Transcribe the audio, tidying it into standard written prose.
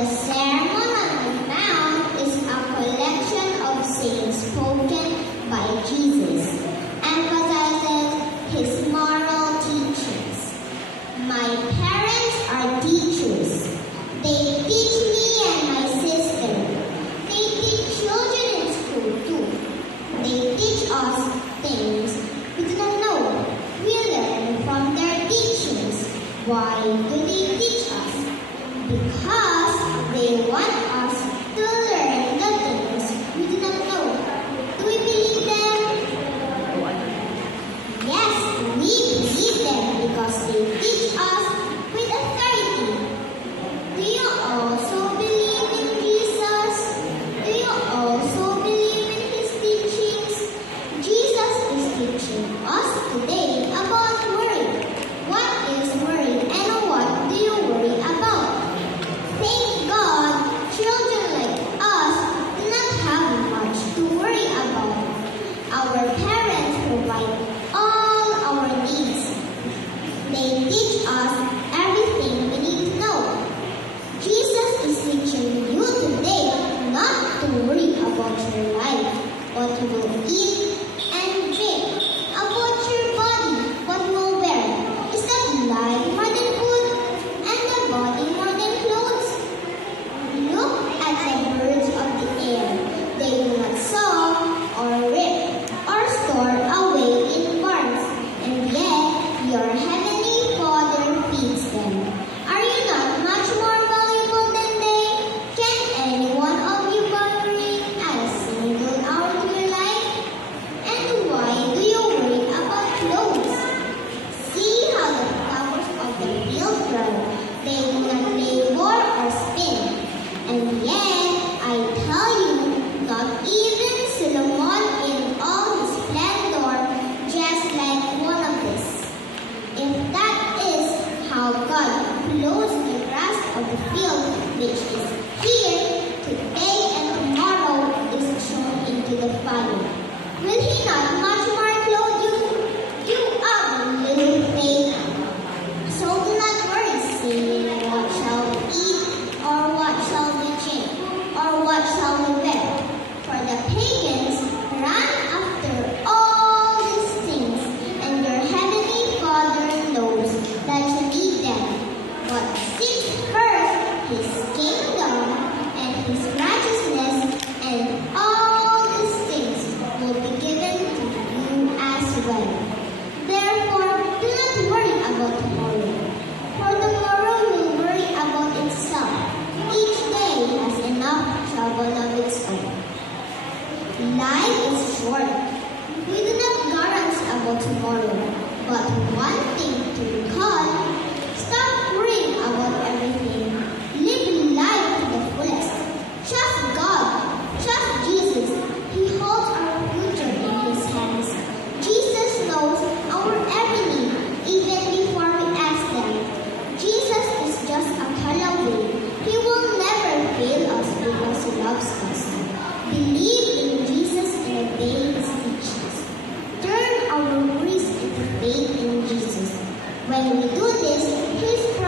The Sermon on the Mount is a collection of sayings spoken by Jesus, emphasizes his moral teachings. My parents are teachers. They teach me and my sister. They teach children in school too. They teach us things we do not know. We learn from their teachings. Why do they teach us? Because they want us to learn the things we do not know. Do we believe them? Yes, we believe them because they teach us with authority. Do you also believe in Jesus? Do you also believe in his teachings? Jesus is teaching us today about worry. What is worry and what do you worry about? Thank God, children like us do not have much to worry about. Our parents provide all our needs. They teach us everything we need to know. Jesus is teaching you today not to worry about your life, what you will eat and drink, about your body, what you will wear. Is that life more than food and the body more than clothes? Look at the birds of the air. They do not sow or reap or store away in barns, and yet your heavenly Father feeds them. Are you not much more valuable than they? Can any one of you worry a single hour of your life? And why do you worry about clothes? See how the flowers of the field grow. They do not labor or spin. And yet, I tell you, not even Solomon in all his splendor dressed like one of these. If that is how God clothes the grass of the field, which is here today and tomorrow is thrown into the fire, will he not much more clothe you? You of little faith. So do not worry, saying, what shall we eat, or what shall we drink, or what shall we wear? For the pagans run after all these things, and your heavenly Father knows that you need them. But seek first his kingdom and his righteousness, and all these things will be given to you as well. Therefore, do not worry about tomorrow, for tomorrow will worry about itself. Each day has enough trouble of its own. Life is short. We do not guarantee about tomorrow, but one thing to recall: stop worrying about everything. Live life to the fullest. Trust God. Trust Jesus. He holds our future in his hands. Jesus knows our every need, even before we ask them. Jesus is just a call away. He will never fail us because he loves us. Believe in Jesus and obey his teachings. Turn our worries into faith in Jesus. When we do this, his